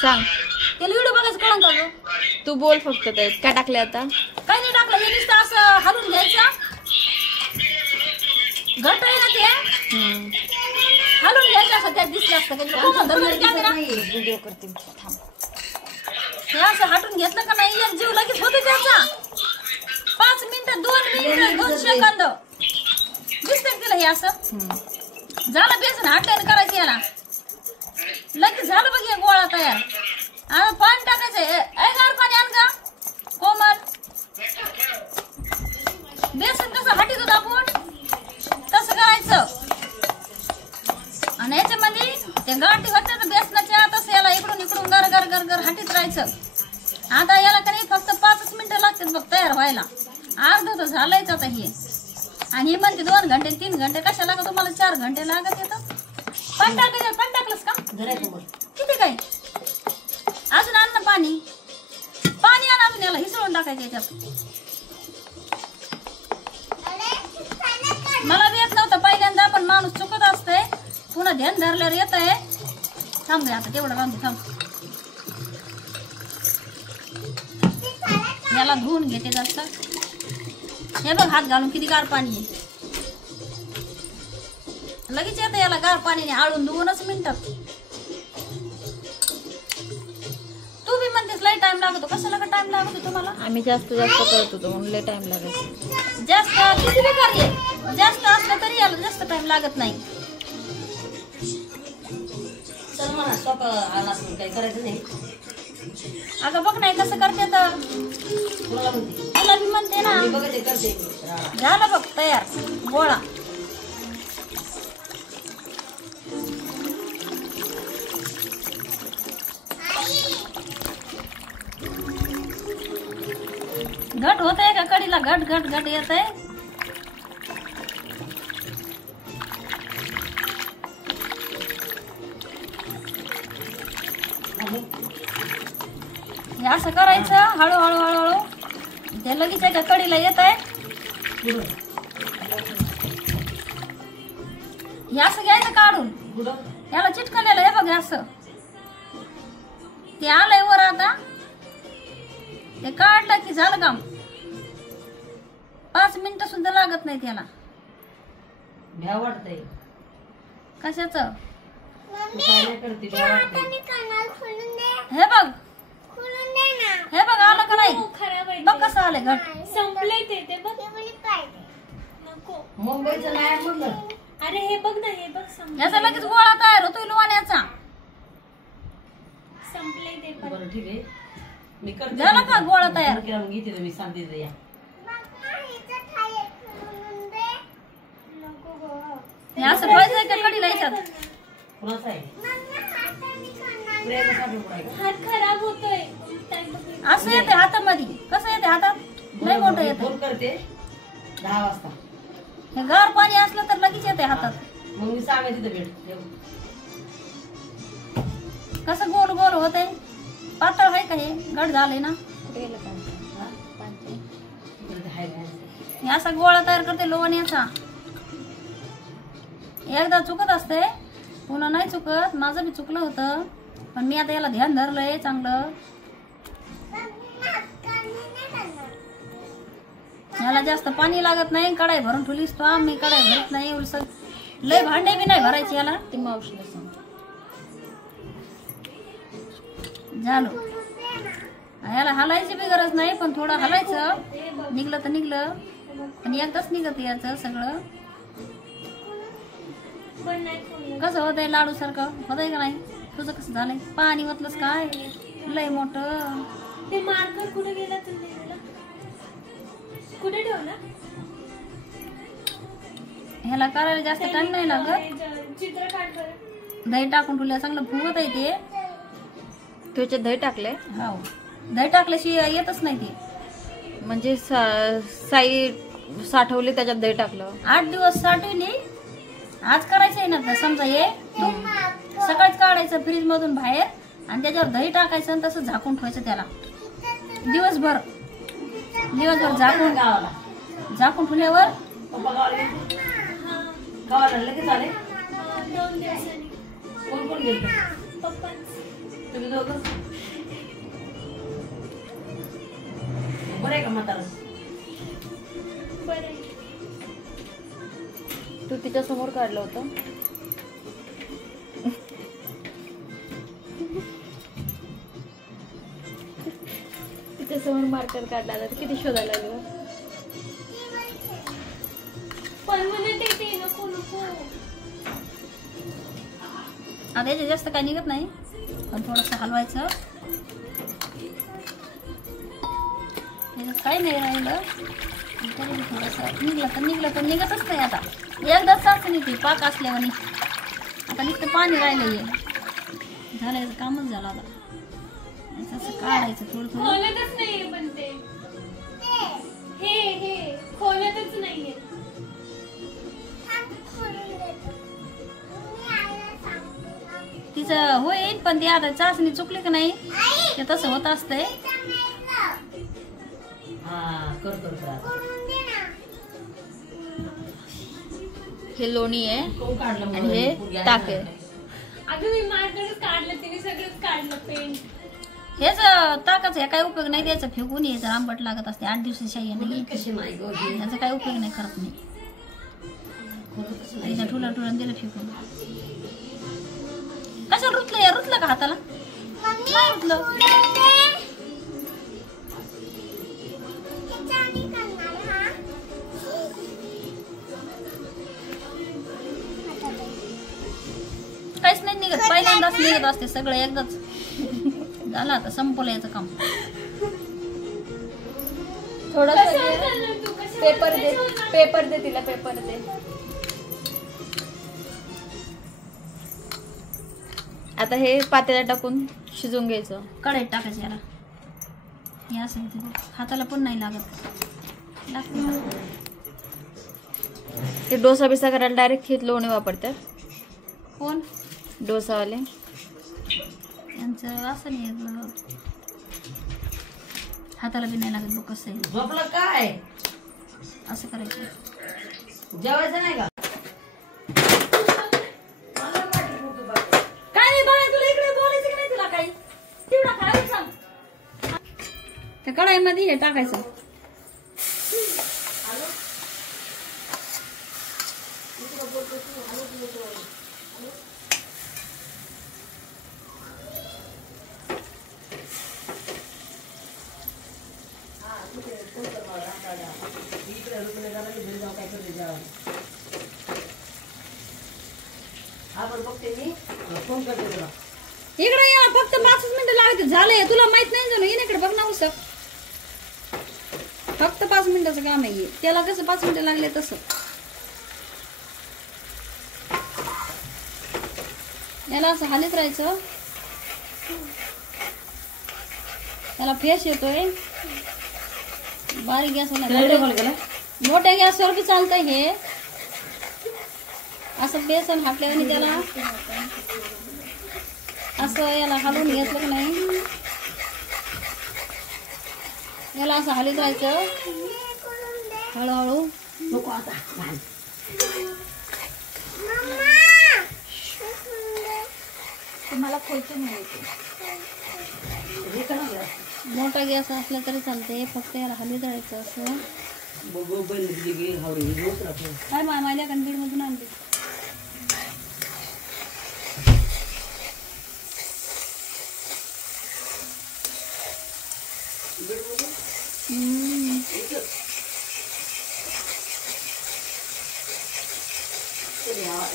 सांग त्याला व्हिडिओ बघायचं कळलं का गं? तू बोल फक्त ते काय टाकले आता. काही नाही टाकलं, हे नुसतं असं हलवून घ्यायचं. घट आहे ना ते हलवून घ्यायचं, असं त्यात दिसलं असतं व्हिडिओ करते थांब. हे असं हटून घेतलं का नाही एक जीव लगेच होतो त्याचा. 5 मिनिटं 2 मिनिटं 2 सेकंद दिसतं तिला. हे असं झालं बेसन हटल्याने करायचं याला, लगेच झालं बघ हे गोळा तयार. आणि पाणी टाकायचं. गार पाणी आण का कोमल. बेसन कसं हटीत होतं आपण तसं करायचं. आणि याच्यामध्ये ते गाठी होत्या ना बेसनाच्या, तसं याला इकडून इकडून गर गर गर गर हटीत राहायचं. आता याला का नाही फक्त 5 मिनिटं लागतात बघ तयार व्हायला. अर्ध तर झालंयच आता हे. आणि हे म्हणते 2 घंटे 3 घंटे कशा लागत तुम्हाला 4 घंटे लागत येतं. पण टाकायचं. पण टाकलंस का किती काय अजून आण ना पाणी. पाणी आण अजून, याला हिसळून टाकायचं याच्यात. मला बी येत नव्हतं पहिल्यांदा, पण माणूस चुकत असतंय. पुन्हा ध्यान धरल्यावर येत आहे. थांब रे आता तेवढं राहून थांब. याला धुवून घेते जास्त. हे बघ हात घालून किती गार पाणी आहे. लगेच येतं याला गार पाणीने आळून 2च मिनिटात. तू बी म्हणतेस लय टाइम लागतो. कशाला का टाइम लागतो तुम्हाला? आम्ही जास्त करत होतो म्हणून लय टाइम लागायचा. जास्त किती बी कार्य जास्त असलं तरी याला जास्त टाइम लागत नाही. तर म्हणा स्वतः आला असं काही करायचं नाही. अगं बघ नाही कसं करते तर कोणाला म्हणते तुला बी म्हणते ना. मी बघते करते. झालं बघ तयार गोळा. घट होत आहे का कडीला? घट घट घट येत आहे. हे असं करायचं हळूहळू हळूहळू. ते लगेच एका कडीला येत आहे. हे असं घ्यायचं काढून याला चिटकलेलं. हे बघ हे असं ते आलंय वर. आता ते काढलं की झालं काम. 5 मिनिटं सुद्धा लागत नाही त्याला. भ्या वाटतंय कशाच? करते भ्या वाटतंय. हे बघ हे बघ आलं का नाही? बघ कसं आलंय घट. संपलंय ते बघ. नको मुंबईचं नाही म्हटलं. अरे हे बघ ना, हे बघ संपलंय. याचा लगेच गोळा तयार होतोय लोण्याचा. संपलंय ते पण. बरं ठीक आहे, मी करते. झालं का गोळा तयार? घेते तुम्ही सांगते ते या. नको गं. हे असं ठेवायचं का कडीला याच्यात? कुणाचं आहे? प्रियाचं साबण कुणाचं? हात खराब होतोय. असं येते हातामध्ये. कसं येते हातात? लय मोठं येते. फोन करते 10 वाजता. हे गार पाणी असलं तर लगेच येते हातात. मग मी सांगायचं तर भेट. कसं गोल गोल होते. पातळ आहे का हे? घट झाले ना. हे असा गोळा तयार करते लोण्याचा. एकदा चुकत असते, पुन्हा नाही चुकत. माझं बी चुकलं होतं, पण मी आता याला ध्यान धरलंय चांगलं. याला जास्त पाणी लागत नाही. कढाई भरून ठेवलीस तो. मी कढाई भरत नाही. उलस लय भांडे बी नाही भरायचे याला. ती मावशीला सांग. झालं. याला हलायची बी गरज नाही, पण थोडं हलायचं. निघलं तर निघलं, पण एकदाच निघत याचं सगळं. कसं होतंय लाडू सारखं होतंय का नाही? तुझं कसं झालंय? पाणी ओतलंस काय लय मोठं? ते मार्कर कुठे गेला तुम्ही? कुठे ठेवला? ह्याला करायला जास्त टाइम नाही लागत. चित्र काढ बरं. दही टाकून ठेवल्या चांगलं फुगत आहे ते. त्याच्यात दही टाकलंय. हो, दही टाकल्याशिवाय येतच नाही ते. म्हणजे साई साठवली त्याच्यात दही टाकलं. 8 दिवस साठवली. आज करायचंय ना समजा हे सकाळीच काढायचं फ्रीज मधून बाहेर आणि त्याच्यावर दही टाकायचं आणि तसं झाकून ठेवायचं त्याला दिवसभर. झाकून ठेवल्यावर पप्पा गावाला लगेच आले. 2 दिवसांनी. कोण कोण गेलं? पप्पा तुम्ही दोघं बरं आहे का म्हातारा? बरं आहे. तू तिच्या समोर काढलं होतं. तिच्या समोर मार्कर काढला तर किती शोधायला लागलो. पण मला ते नको नको. आता याच्यात जास्त काही निघत नाही, पण थोडंसं हलवायचं. त्याच्यात काही नाही राहिलं तरी बी थोडंसं निघलं तर निघतच नाही. आता एकदा चाचणी ती पाक असल्यावानी. आता नुसतं पाणी राहिलं हे झालं, याचं कामच झालं. आता याचं असं काढायचं थोडं थोडं. खोलतच नाहीये पण ते हे खोलतच नाहीये. तिचं होईल, पण ती आता चाचणी चुकली का नाही ते तसं होत असतंय. हा करतो हे लोणी आहे कोण काढलं आणि म्हणून हे पोरगी ताक आहे. आहे. अगं मी मार्करच काढलं, तिने सगळंच काढलं. पेंट हेच ताकाचं हे काही उपयोग नाही द्यायचं, फेकून यायचं. आंबट लागत असते 8 दिवसाची शाई नाही, कशी नाही गं ही? त्याचा काही उपयोग नाही, करत नाही. खोलतच नाही. तिला ठुला ठुला दिलं फेकून. कशाला रुतलं का हाताला? नाही रुतलं. काहीच नाही निघत, पहिल्यांदाच निघत असते सगळं एकदाच. झालं आता, संपलं याचं काम. थोडंसं कशावर घे. चाललं तू? कशावर पेपर दे, चाललं? पेपर दे तिला, पेपर दे. आता हे पातेल्यात टाकून शिजवून घ्यायचं. कढईत टाकायचं याला. हे असं इथे बघ. हाताला पण नाही लागत. लागते का? ते डोसा बिसा करायला डायरेक्ट हेच लोणी वापरतात कोण? डोसावाले. यांचं असं नाही आहे. हाताला बी नाही लागत बघ कसं आहे. झोपलं काय? असं करायचं. जेवायचं नाही का? काय नाही बाळा, तुला इकडे बोलायचं की नाही? तुला काही तेवढा काय सांग. त्या कढाईमध्ये हे टाकायचं. आपण बघते मी फोन करते तुला. इकडे या, फक्त 5 मिनिटं लागते. झालंय, तुला माहित नाही जणू. इकडे बघ ना उसक. फक्त 5 मिनिटाचं काम आहे. त्याला कसं 5 मिनिटं लागले तसं. याला असं हालीत राहायचं. त्याला फेस येतोय. बारीक गॅसवर, मोठ्या गॅसवर बी चालतंय हे. असं बेसन हाटल्याने त्याला असं याला हलवून घेतलं की नाही, याला असं हलीत राहायचं हळूहळू. नको आता घाल. तुम्हाला खोलते नाही. हे का ना मोठा गॅस असला तरी चालते, फक्त याला हलीत राहायचं असं. बघ बैल दिली गे हावरी हे झोप राहतो. काय मामाल्या कंदीड मधून आणते.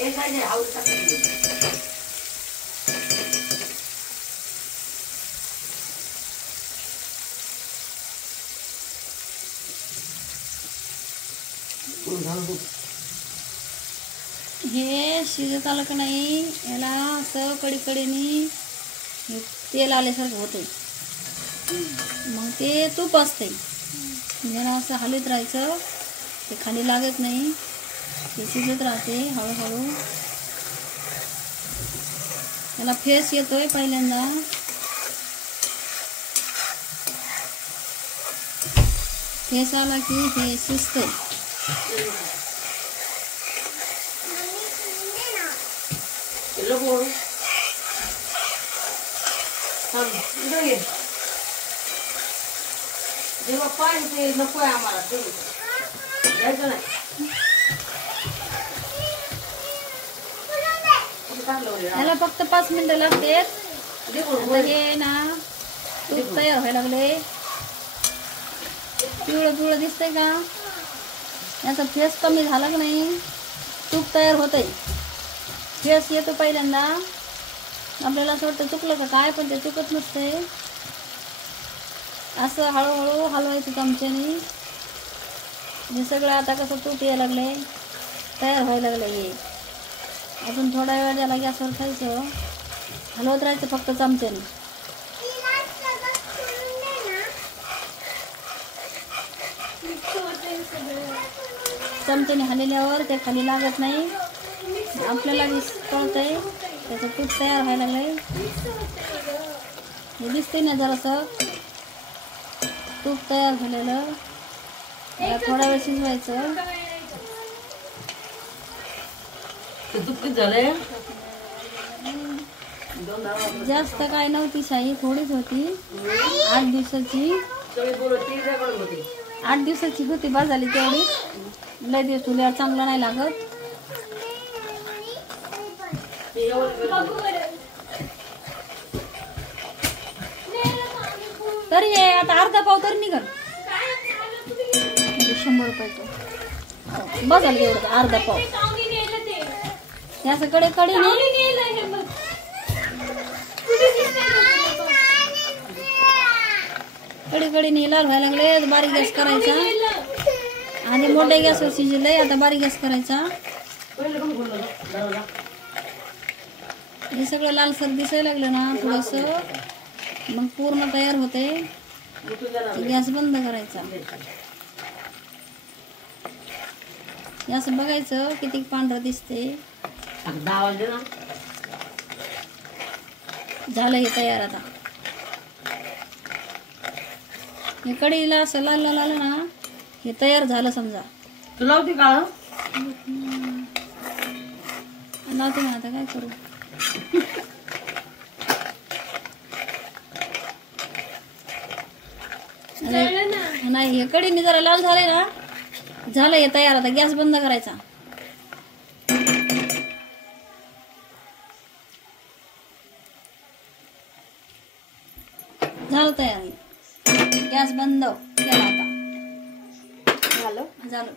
एक आहे हावरी टाकायची. हे शिजत आलं का नाही, याला असं कडीने तेल आल्यासारखं होतंय. मग ते तूप असते. याला असं हलत राहायचं. ते खाली लागत नाही, ते शिजत राहते हळूहळू. त्याला फेस येतोय पहिल्यांदा. फेस आला की हे शिजतंय. थांब, इकडं ये. जेव्हा पाणी ते नको आहे आम्हाला ते घ्यायचं नाही. कुठं टाकलं वगैरे? याला फक्त 5 मिनिटं लागते. दे कोण, आता हे ना तूप तयार व्हायला लागले. पिवळं पिवळं दिसतंय का? याचा फेस कमी झाला की नाही तूप तयार होतंय. फेस येतो पहिल्यांदा, आपल्याला असं वाटतं चुकलं का काय, पण ते चुकत नसते. असं हळूहळू हलवायचं चमच्याने. हे सगळं आता कसं तूप यायला लागले, तयार व्हायला लागलं. हे अजून थोडा वेळ त्याला गॅसवर खायचं, हलवत राहायचं फक्त चमच्याने. चमच्याने हलवल्यावर ते खाली लागत नाही. आपल्याला कळतंय त्याचं तूप तयार व्हायला लागलंय. हे दिसतंय ना जरासं तूप तयार झालेलं. याला थोडा वेळ शिजवायचं. ते दूध किती झालंय? जास्त काय नव्हती साई, थोडीच होती. 8 दिवसाची. सगळे बोलत ती जागरण होती. 8 दिवसाची होती, बस झाली तेवढी. लय दिवस तुला चांगलं नाही लागत. ते एवढं बघू बरं. तरी हे आता अर्धा पाव तरी निघल. काय झालं तुम्ही? 100 रुपयाचं बस झालं तेवढं, अर्धा पाव. ते कावणी नेलं ते. हे असं कडे कावणी नेलं हे बघ. कुठे दिसतंय ना तुला बघ. कडे लाल व्हायला लागले. बारीक गॅस करायचा. आणि मोठ्या गॅसवर शिजलंय, आता बारीक गॅस करायचा. पहिलं पण बोललो दरवाजा. हे सगळं लालसर दिसायला लागलं ना थोडंसं, मग पूर्ण तयार होते. उठून जाणार. गॅस बंद करायचा. हे असं बघायचं किती पांढरं दिसते. आता 10 वाजले ना. झालं हे तयार. आता हे कढईला असं लाल लाल आलं ना, हे तयार झालं समजा. तू लावते का? लावते ना, आता काय करू. कळलं ना. नाही, हे कढईने जरा लाल झाले ना, झालं हे तयार. आता गॅस बंद करायचा. झालं तयार. गॅस बंद केला आता. झालं.